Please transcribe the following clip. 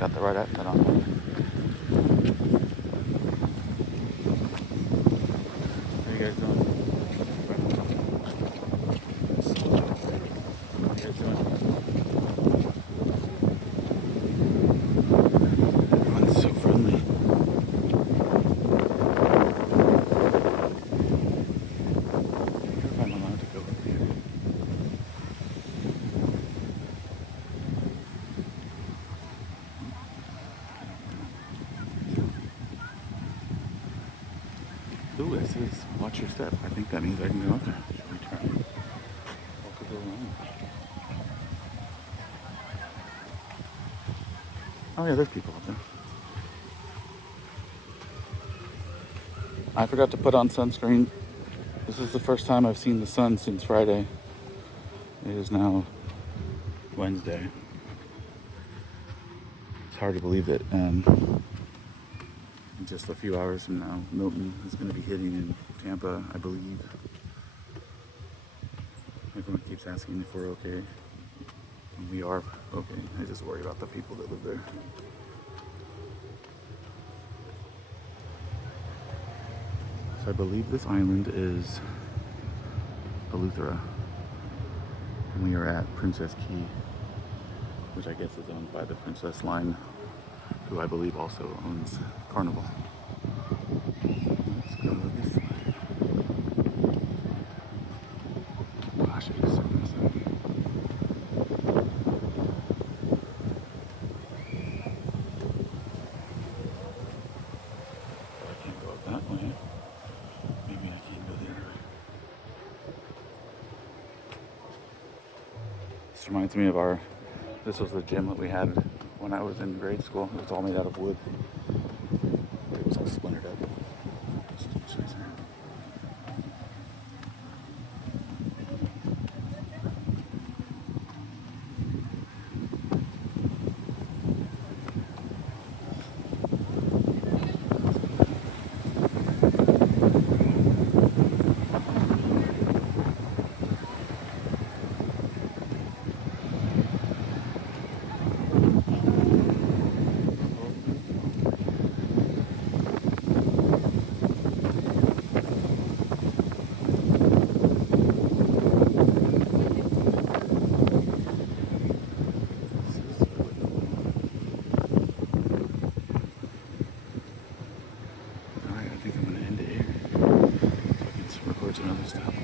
got the right outfit on. How you guys doing? How you guys doing? Everyone's so friendly. I'm allowed to go over here. Ooh, it says watch your step. I think that means I can go up there. Should we try and walk a little around? Oh yeah, there's people up there. I forgot to put on sunscreen. This is the first time I've seen the sun since Friday. It is now Wednesday. It's hard to believe it. In just a few hours from now, Milton is going to be hitting in Tampa, I believe. Everyone keeps asking if we're okay. And we are okay. I just worry about the people that live there. So I believe this island is Eleuthera. And we are at Princess Cays, which I guess is owned by the Princess Line, who I believe also owns Carnival. Let's go this way. Gosh, it is so messy. I can't go up that way. Maybe I can go the other way. This reminds me of this was the gym that we had when I was in grade school. It was all made out of wood. It was all splintered up. I think I'm going to end it here so I can record some other stuff.